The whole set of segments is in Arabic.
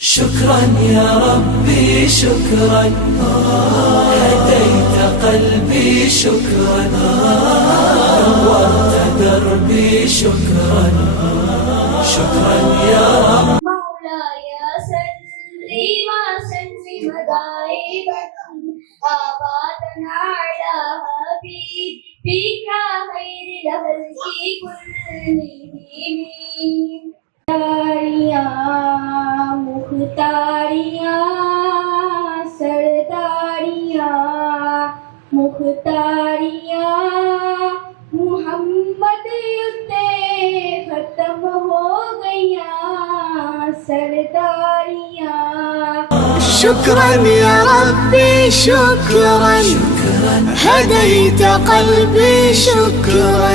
شكرا يا ربي شكرا، هديت قلبي شكرا، نورت دربي شكرا، شكرا يا رب. مولاي صلي وسلم دائما أبدا على حبيبك خير الخلق كلهم. मुख्तारियाँ सरदारियाँ मुख्तारियाँ मुहम्मद युद्धे खत्म हो गया सरदारियाँ. شكرا يا ربي شكرا، هديت قلبي شكرا،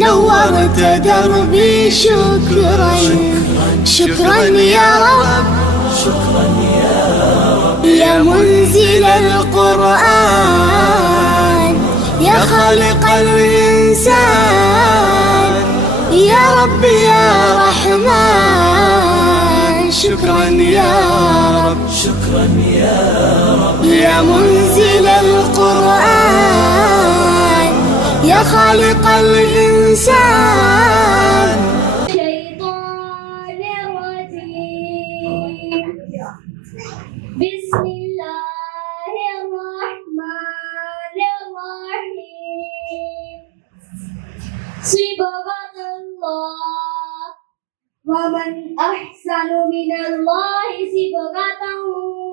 نورت دربي شكرا، شكرا يا رب. شكرا يا رب يا منزل القرآن، يا خالق الإنسان، يا رب يا رحمن، شكرا يا رب. شكرا يا رب يا منزل القرآن، يا خالق الإنسان. الشيطان الرجيم. بسم الله الرحمن الرحيم. صبغة الله ومن أحسن من الله صبغة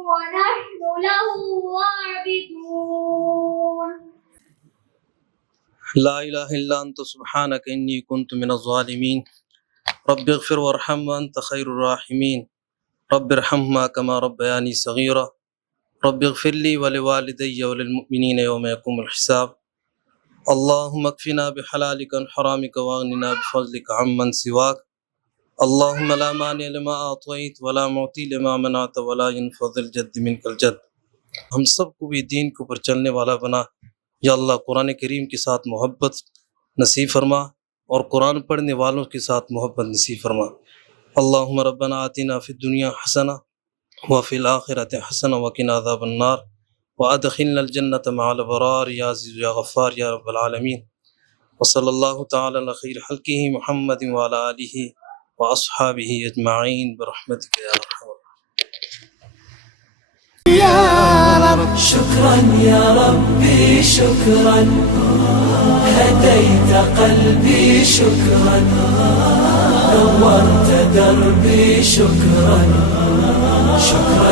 ونحن له عابدون. لا إله إلا أنت سبحانك إني كنت من الظالمين. رب اغفر وارحم وأنت خير الراحمين. رب ارحمهما كما ربياني صغيرا. رب اغفر لي ولوالدي وللمؤمنين يوم يقوم الحساب. اللهم اكفنا بحلالك عن حرامك واغننا بفضلك عمن سواك. اللهم لا مانع لما أعطيت ولا معطي لما منعت ولا ينفع ذا الجد منك الجد. हम सबको भी दीन के ऊपर चलने वाला बना। या अल्लाह कुरान करीम के साथ मोहब्बत नसीब फरमा और कुरान पढ़ने वालों के साथ मोहब्बत नसीब फरमा। अल्लाहुम्मा रब्बना आतिना फिद दुनिया हसना व फिल आखिरति हसना व किना अज़ाबन्नार व अदखिलनल जन्नत मअल अबरार या अज़ीज़ या गफ़्फ़ार या रब्बल आलमीन। व सल्लल्लाहु तआला अला खैर खल्क़िही मुहम्मदिन व अला आलिही व अस्हाबिही अजमईन बिरहमतिक या अरहम। يا رب شكرا يا ربي شكرا، هديت قلبي شكرا، نورت دربي شكرا، شكرا